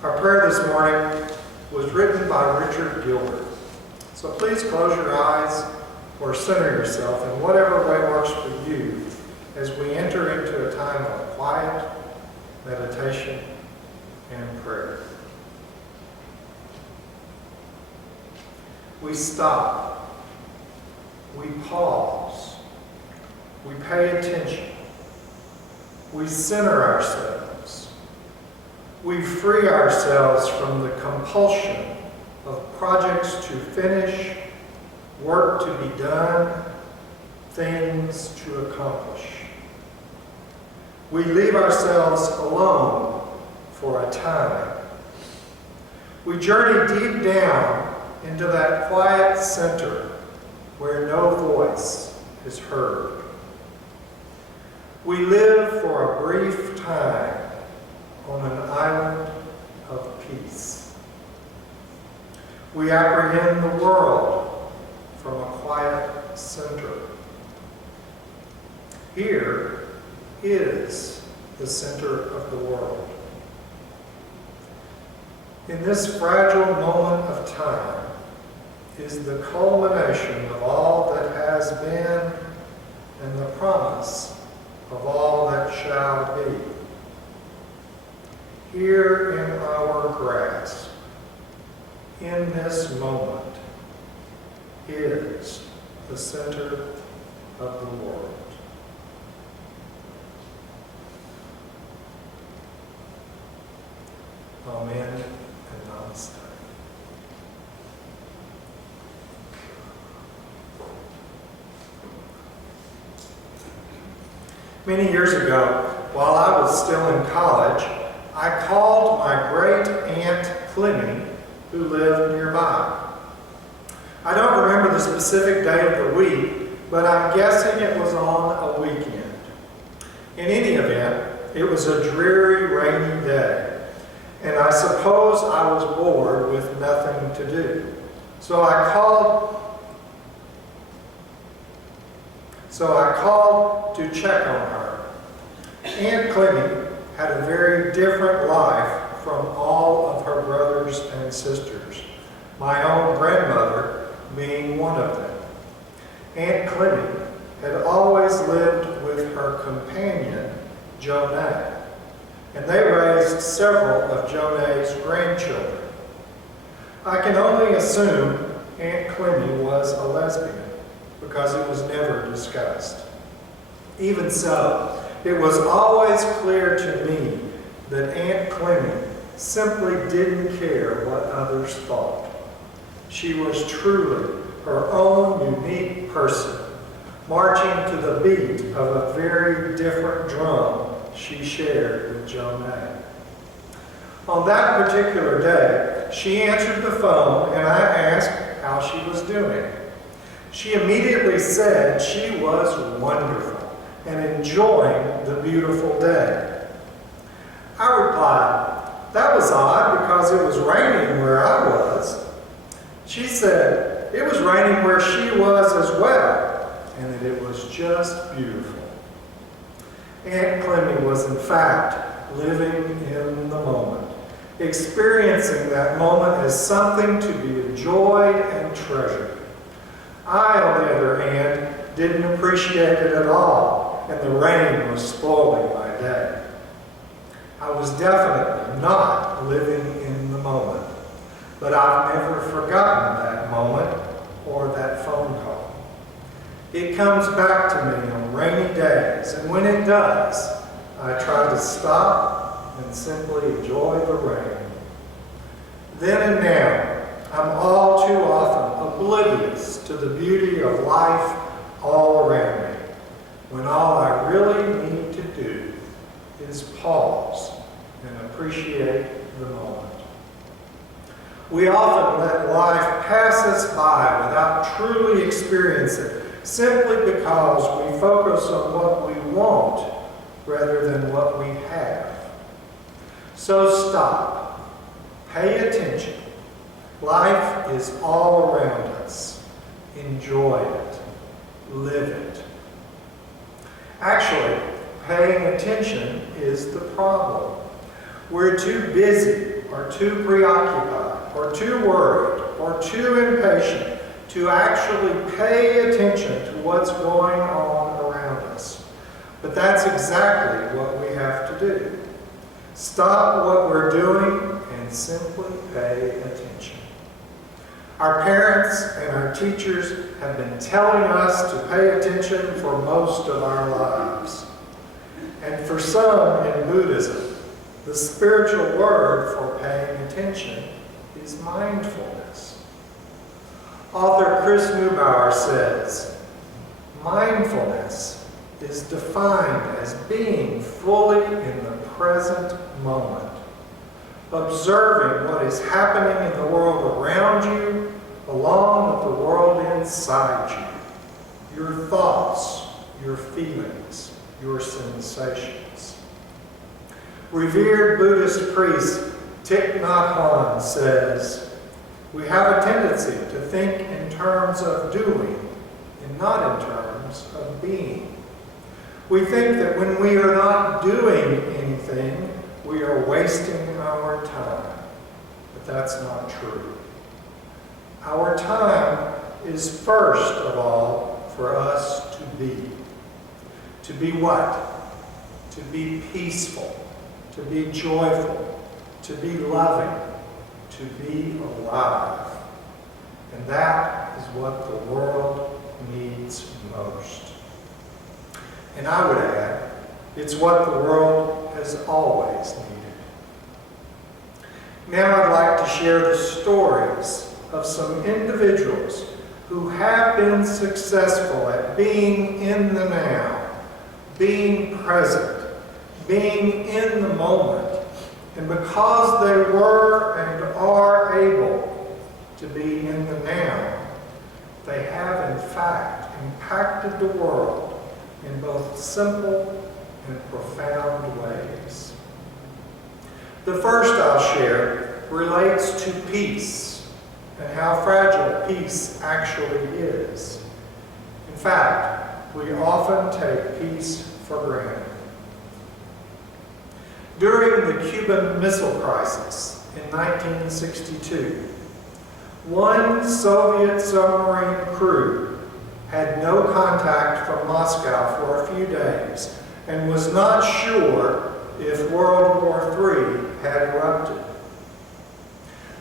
Our prayer this morning was written by Richard Gilbert. So please close your eyes or center yourself in whatever way works for you as we enter into a time of quiet, meditation, and prayer. We stop. We pause. We pay attention. We center ourselves. We free ourselves from the compulsion of projects to finish, work to be done, things to accomplish. We leave ourselves alone for a time. We journey deep down into that quiet center where no voice is heard. We live for a brief time on an island of peace. We apprehend the world from a quiet center. Here is the center of the world. In this fragile moment of time is the culmination of all that has been and the promise of all that shall be. Here in our grasp, in this moment, is the center of the world. Amen and namaste. Many years ago, while I was still in college, I called my great aunt Clemmy, who lived nearby. I don't remember the specific day of the week, but I'm guessing it was on a weekend. In any event, it was a dreary, rainy day, and I suppose I was bored with nothing to do. So I called to check on her. Aunt Clemmy had a very different life from all of her brothers and sisters, my own grandmother being one of them. Aunt Clemmy had always lived with her companion, Jonay, and they raised several of Jonay's grandchildren. I can only assume Aunt Clemmy was a lesbian, because it was never discussed. Even so, it was always clear to me that Aunt Clemmy simply didn't care what others thought. She was truly her own unique person, marching to the beat of a very different drum she shared with Jonay. On that particular day, she answered the phone and I asked how she was doing. She immediately said she was wonderful and enjoying the beautiful day. I replied, that was odd because it was raining where I was. She said it was raining where she was as well, and that it was just beautiful. Aunt Clemmy was in fact living in the moment, experiencing that moment as something to be enjoyed and treasured. I, on the other hand, didn't appreciate it at all, and the rain was spoiling my day. I was definitely not living in the moment, but I've never forgotten that moment or that phone call. It comes back to me on rainy days, and when it does, I try to stop and simply enjoy the rain. Then and now, I'm all too often oblivious to the beauty of life all around me, when all I really need to do is pause and appreciate the moment. We often let life pass us by without truly experiencing it, simply because we focus on what we want rather than what we have. So stop, pay attention. Life is all around us. Enjoy it. Live it. Actually, paying attention is the problem. We're too busy or too preoccupied, or too worried, or too impatient to actually pay attention to what's going on around us. But that's exactly what we have to do. Stop what we're doing and simply pay attention. Our parents and our teachers have been telling us to pay attention for most of our lives. And for some in Buddhism, the spiritual word for paying attention is mindfulness. Author Chris Neubauer says, mindfulness is defined as being fully in the present moment, observing what is happening in the world around you along with the world inside you, your thoughts, your feelings, your sensations. Revered Buddhist priest Thich Nhat Hanh says, we have a tendency to think in terms of doing and not in terms of being. We think that when we are not doing anything, we are wasting our time. But that's not true. Our time is first of all for us to be. To be what? To be peaceful, to be joyful, to be loving, to be alive. And that is what the world needs most. And I would add, it's what the world has always needed. Now I'd like to share the stories of some individuals who have been successful at being in the now, being present, being in the moment, and because they were and are able to be in the now, they have in fact impacted the world in both simple and profound ways. The first I'll share relates to peace and how fragile peace actually is. In fact, we often take peace for granted. During the Cuban Missile Crisis in 1962, one Soviet submarine crew had no contact from Moscow for a few days and was not sure if World War III had erupted.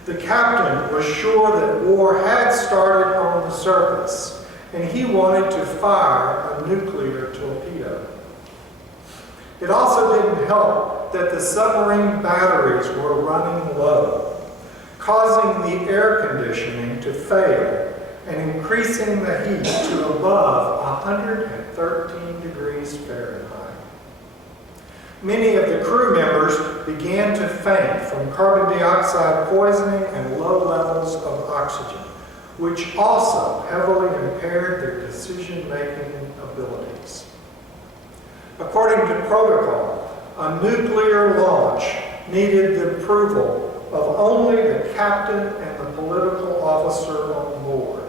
The captain was sure that war had started on the surface, and he wanted to fire a nuclear torpedo. It also didn't help that the submarine batteries were running low, causing the air conditioning to fail and increasing the heat to above 113 degrees Fahrenheit. Many of the crew members began to faint from carbon dioxide poisoning and low levels of oxygen, which also heavily impaired their decision-making abilities. According to protocol, a nuclear launch needed the approval of only the captain and the political officer on board.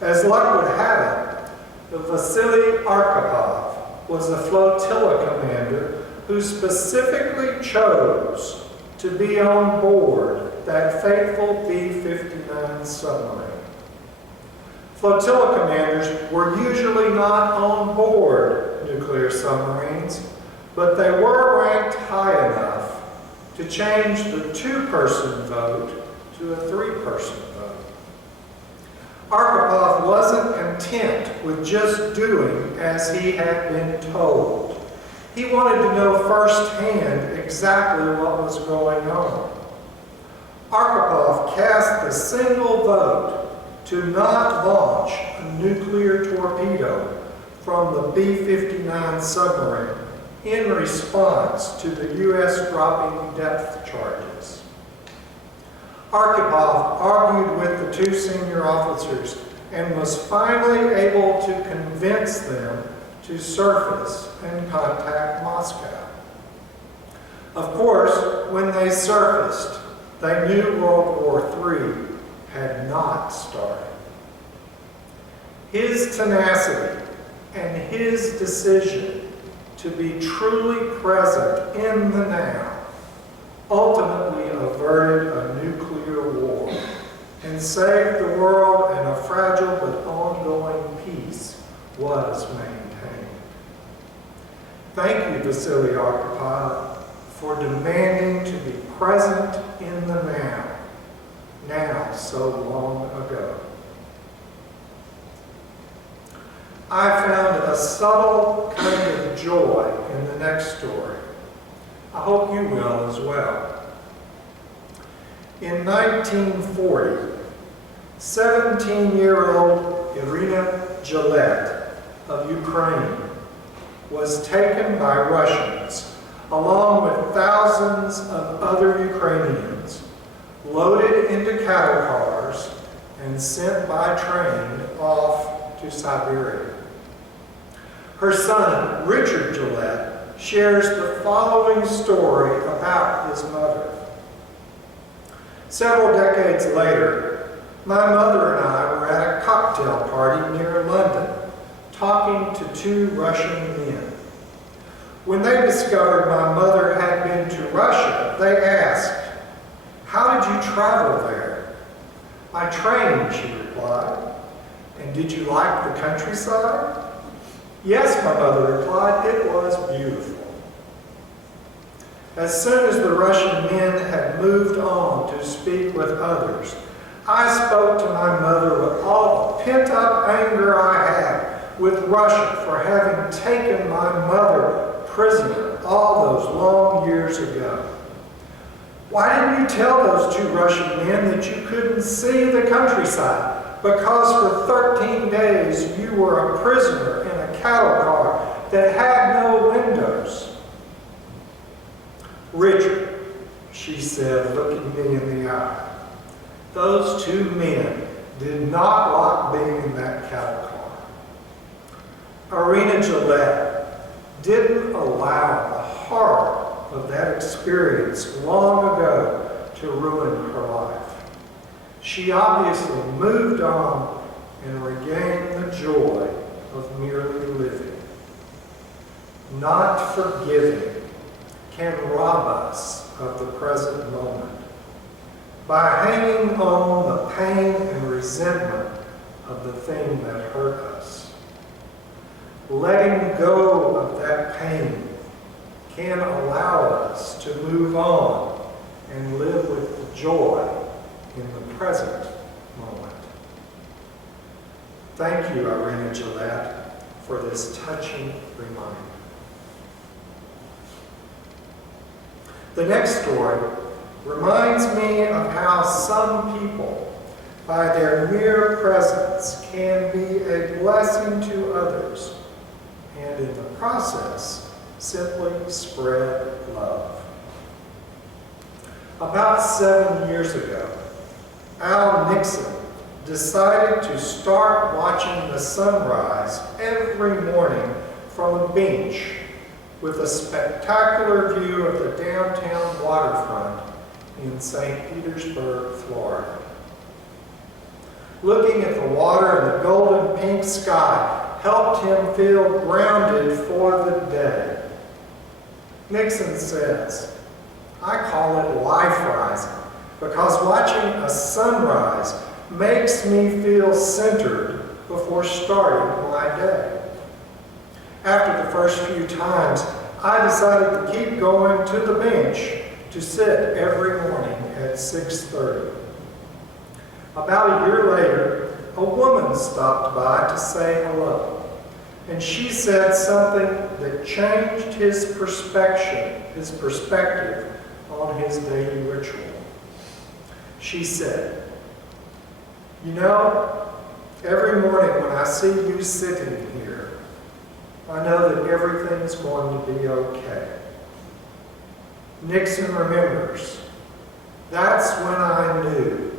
As luck would have it, the Vasily Arkhipov was a flotilla commander who specifically chose to be on board that fateful B-59 submarine. Flotilla commanders were usually not on board nuclear submarines, but they were ranked high enough to change the two-person vote to a three-person vote. Arkhipov wasn't content with just doing as he had been told. He wanted to know firsthand exactly what was going on. Arkhipov cast the single vote to not launch a nuclear torpedo from the B-59 submarine in response to the U.S. dropping depth charges. Arkhipov argued with the two senior officers and was finally able to convince them to surface and contact Moscow. Of course, when they surfaced, they knew World War III had not started. His tenacity and his decision to be truly present in the now ultimately saved the world, and a fragile but ongoing peace was maintained. Thank you, Vasily Arkhipov, for demanding to be present in the now so long ago. I found a subtle kind of joy in the next story. I hope you will as well. In 1940, 17-year-old Irina Gillette of Ukraine was taken by Russians, along with thousands of other Ukrainians, loaded into cattle cars and sent by train off to Siberia. Her son, Richard Gillette, shares the following story about his mother. Several decades later, my mother and I were at a cocktail party near London, talking to two Russian men. When they discovered my mother had been to Russia, they asked, "How did you travel there?" "I trained," she replied. "And did you like the countryside?" "Yes," my mother replied, "it was beautiful." As soon as the Russian men had moved on to speak with others, I spoke to my mother with all the pent-up anger I had with Russia for having taken my mother prisoner all those long years ago. "Why didn't you tell those two Russian men that you couldn't see the countryside because for 13 days you were a prisoner in a cattle car that had no windows?" "Richard," she said, looking me in the eye, "those two men did not like being in that cattle car." Irina Gillette didn't allow the horror of that experience long ago to ruin her life. She obviously moved on and regained the joy of merely living. Not forgiving can rob us of the present moment by hanging on the pain and resentment of the thing that hurt us. Letting go of that pain can allow us to move on and live with the joy in the present moment. Thank you, Irina Gillette, for this touching reminder. The next story reminds me of how some people, by their mere presence, can be a blessing to others, and in the process, simply spread love. About 7 years ago, Al Nixon decided to start watching the sunrise every morning from a bench with a spectacular view of the downtown waterfront in St. Petersburg, Florida. Looking at the water and the golden pink sky helped him feel grounded for the day. Nixon says, "I call it life rising because watching a sunrise makes me feel centered before starting my day." After the first few times, I decided to keep going to the bench to sit every morning at 6:30. About a year later, a woman stopped by to say hello, and she said something that changed his perspective on his daily ritual. She said, "You know, every morning when I see you sitting here, I know that everything's going to be okay." Nixon remembers, "That's when I knew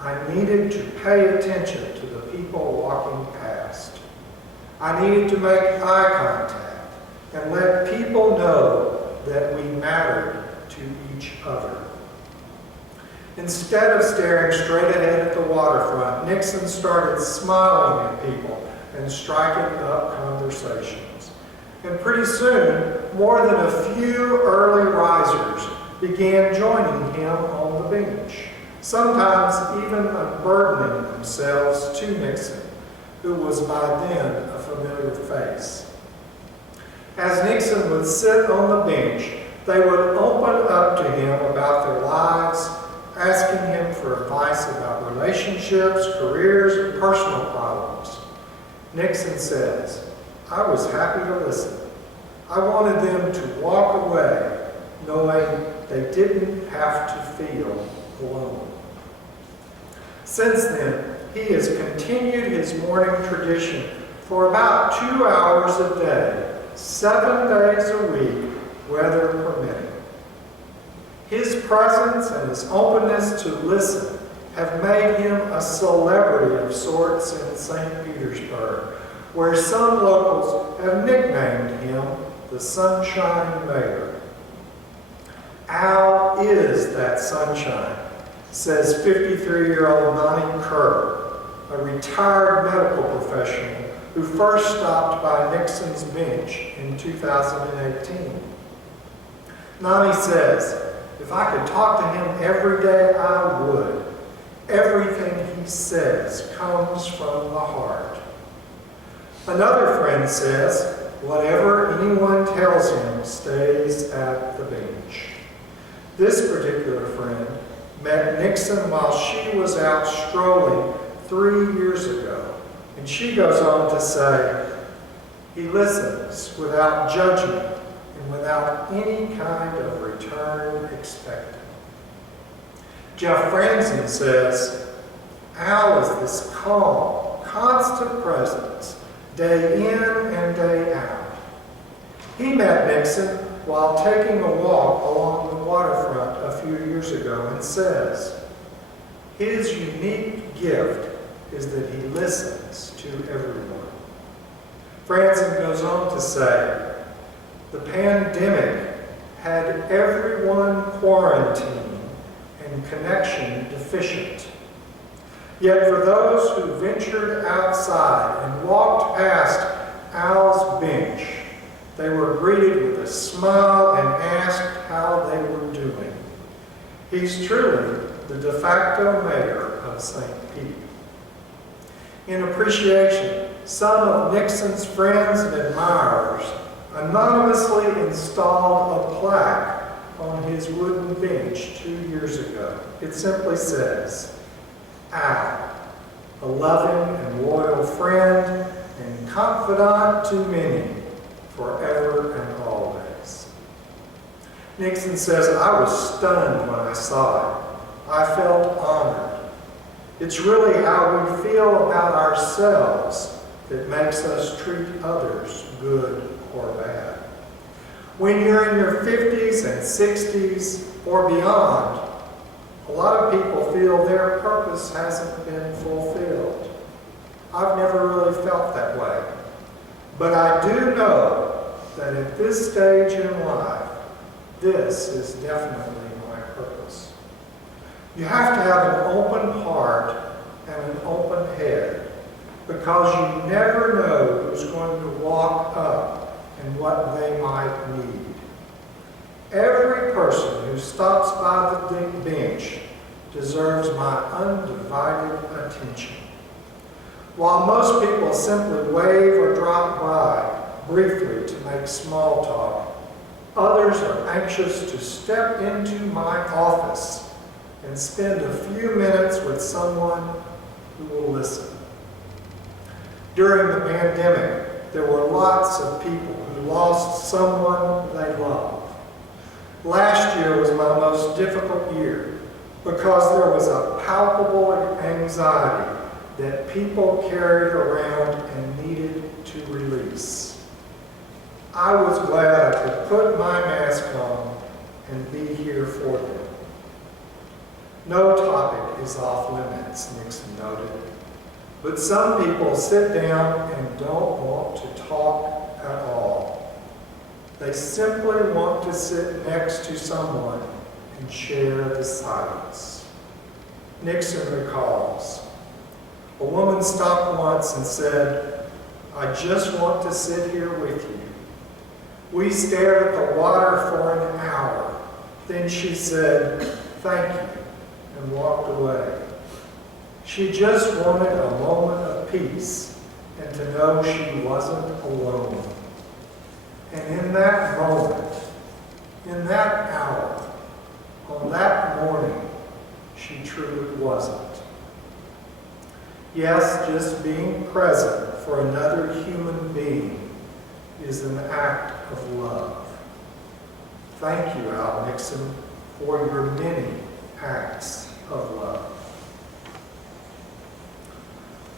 I needed to pay attention to the people walking past. I needed to make eye contact and let people know that we mattered to each other." Instead of staring straight ahead at the waterfront, Nixon started smiling at people and striking up conversations. And pretty soon, more than a few early risers began joining him on the bench, sometimes even unburdening themselves to Nixon, who was by then a familiar face. As Nixon would sit on the bench, they would open up to him about their lives, asking him for advice about relationships, careers, and personal problems. Nixon says, "I was happy to listen. I wanted them to walk away knowing they didn't have to feel alone." Since then, he has continued his morning tradition for about 2 hours a day, 7 days a week, weather permitting. His presence and his openness to listen have made him a celebrity of sorts in St. Petersburg, where some locals have nicknamed him the Sunshine Mayor. Al is that sunshine, says 53-year-old Nani Kerr, a retired medical professional who first stopped by Nixon's bench in 2018. Nani says, "If I could talk to him every day, I would. Everything he says comes from the heart." Another friend says, "Whatever anyone tells him stays at the bench." This particular friend met Nixon while she was out strolling 3 years ago, and she goes on to say, "He listens without judgment and without any kind of return expected." Jeff Franzen says, "Al is this calm, constant presence, day in and day out." He met Nixon while taking a walk along the waterfront a few years ago and says, his unique gift is that he listens to everyone. Franzen goes on to say, "The pandemic had everyone quarantined and connection deficient. Yet for those who ventured outside and walked past Al's bench, they were greeted with a smile and asked how they were doing. He's truly the de facto mayor of St. Pete." In appreciation, some of Nixon's friends and admirers anonymously installed a plaque on his wooden bench 2 years ago. It simply says, "Al, a loving and loyal friend and confidant to many, forever and always." Nixon says, "I was stunned when I saw it. I felt honored. It's really how we feel about ourselves that makes us treat others good or bad. When you're in your 50s and 60s or beyond, a lot of people feel their purpose hasn't been fulfilled. I've never really felt that way. But I do know that at this stage in life, this is definitely my purpose." You have to have an open heart and an open head, because you never know who's going to walk up and what they might need. Every person who stops by the bench deserves my undivided attention. While most people simply wave or drop by briefly to make small talk, others are anxious to step into my office and spend a few minutes with someone who will listen. During the pandemic, there were lots of people who lost someone they loved. Last year was my most difficult year because there was a palpable anxiety that people carried around and needed to release. I was glad I could put my mask on and be here for them. No topic is off limits, Nixon noted, but some people sit down and don't want to talk at all. They simply want to sit next to someone and share the silence. Nixon recalls, "A woman stopped once and said, 'I just want to sit here with you.' We stared at the water for an hour. Then she said, 'Thank you,' and walked away. She just wanted a moment of peace and to know she wasn't alone. And in that moment, in that hour, on that morning, she truly wasn't. Yes, just being present for another human being is an act of love. Thank you, Al Nixon, for your many acts of love.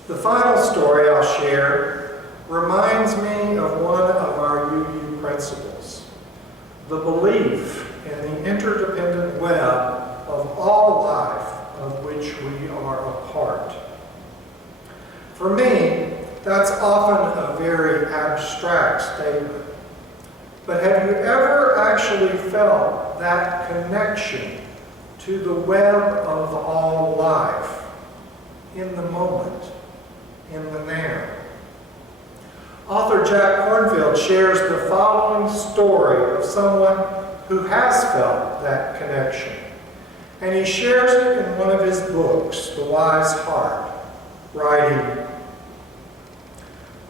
The final story I'll share reminds me of one of our UU principles, the belief in the interdependent web of all life of which we are a part. For me, that's often a very abstract statement. But have you ever actually felt that connection to the web of all life in the moment, in the now? Author Jack Kornfield shares the following story of someone who has felt that connection. And he shares it in one of his books, The Wise Heart, writing,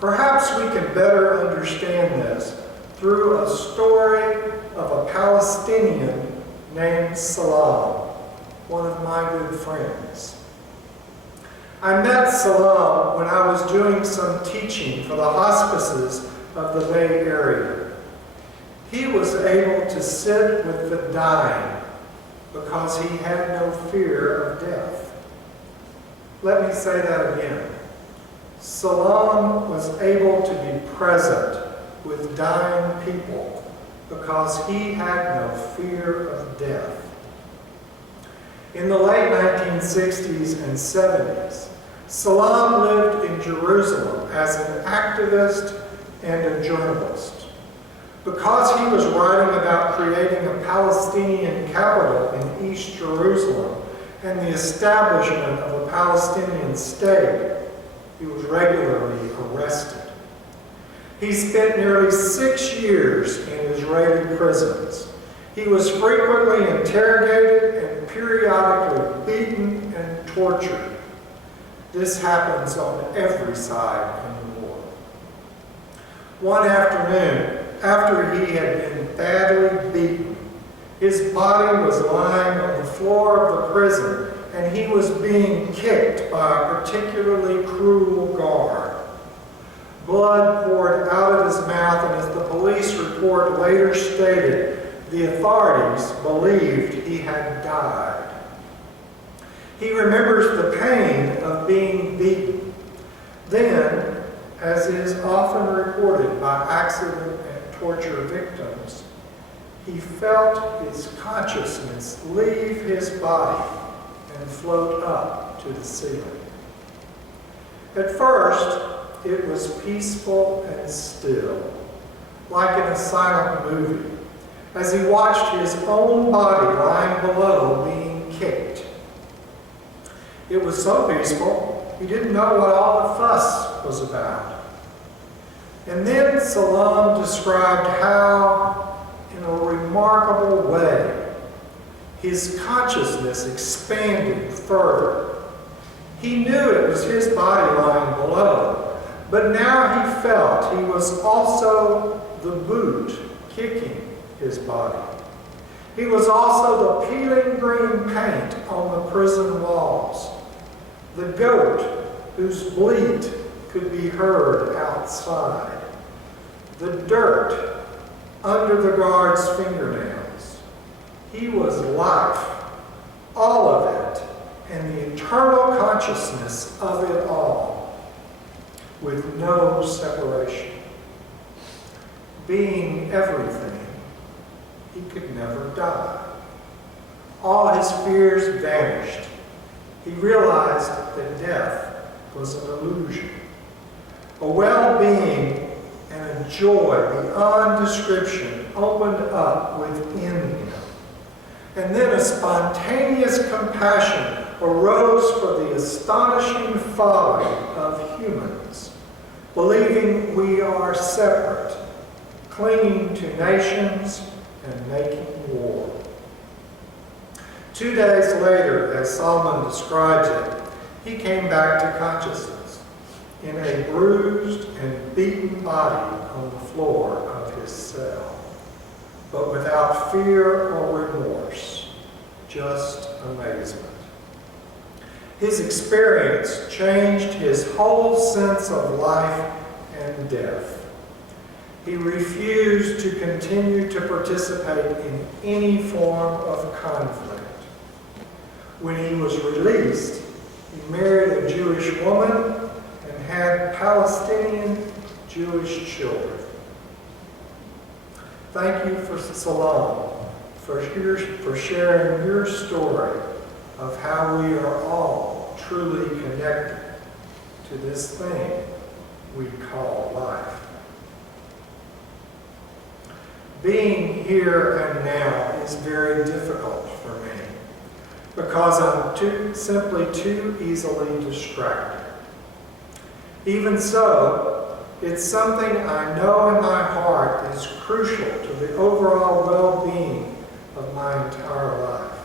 "Perhaps we can better understand this through a story of a Palestinian named Salam, one of my good friends. I met Salam when I was doing some teaching for the hospices of the Bay Area. He was able to sit with the dying because he had no fear of death." Let me say that again. Salam was able to be present with dying people because he had no fear of death. In the late 1960s and 70s, Salam lived in Jerusalem as an activist and a journalist. Because he was writing about creating a Palestinian capital in East Jerusalem and the establishment of a Palestinian state, he was regularly arrested. He spent nearly 6 years in Israeli prisons. He was frequently interrogated and periodically beaten and tortured. This happens on every side in war. One afternoon, after he had been badly beaten, his body was lying on the floor of the prison and he was being kicked by a particularly cruel guard. Blood poured out of his mouth, and as the police report later stated, the authorities believed he had died. He remembers the pain of being beaten. Then, as is often reported by accident and torture victims, he felt his consciousness leave his body and float up to the ceiling. At first, it was peaceful and still, like in a silent movie, as he watched his own body lying below being kicked. It was so peaceful, he didn't know what all the fuss was about. And then Salam described how, in a remarkable way, his consciousness expanded further. He knew it was his body lying below, but now he felt he was also the boot kicking his body. He was also the peeling green paint on the prison walls, the goat whose bleat could be heard outside, the dirt under the guard's fingernails. He was life, all of it, and the eternal consciousness of it all, with no separation. Being everything, he could never die. All his fears vanished. He realized that death was an illusion. A well-being and a joy beyond description opened up within him. And then a spontaneous compassion arose for the astonishing folly of humans, believing we are separate, clinging to nations and making war. 2 days later, as Solomon describes it, he came back to consciousness in a bruised and beaten body on the floor of his cell, but without fear or remorse, just amazement. His experience changed his whole sense of life and death. He refused to continue to participate in any form of conflict. When he was released, he married a Jewish woman and had Palestinian Jewish children. Thank you, Salome, for sharing your story of how we are all truly connected to this thing we call life. Being here and now is very difficult for me because I'm simply too easily distracted. Even so, it's something I know in my heart is crucial to the overall well-being of my entire life.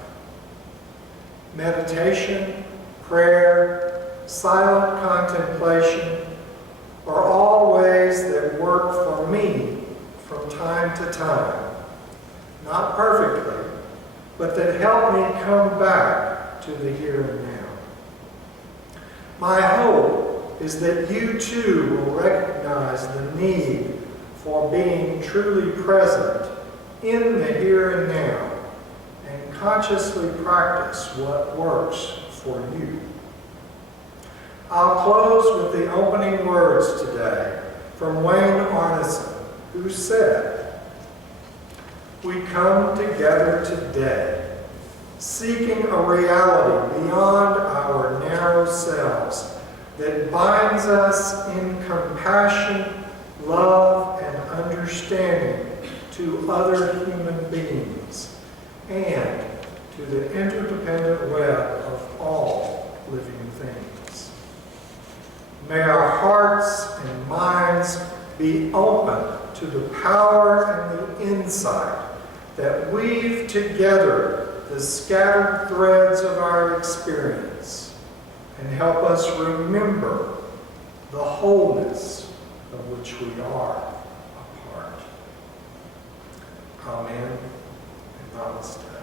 Meditation, prayer, silent contemplation are all ways that work for me from time to time. Not perfectly, but that help me come back to the here and now. My hope is that you too will recognize the need for being truly present in the here and now and consciously practice what works for you. I'll close with the opening words today from Wayne Arneson, who said, "We come together today, seeking a reality beyond our narrow selves that binds us in compassion, love, and understanding to other human beings and to the interdependent web of all living things. May our hearts and minds be open to the power and the insight that weave together the scattered threads of our experience and help us remember the wholeness of which we are a part." Amen and namaste.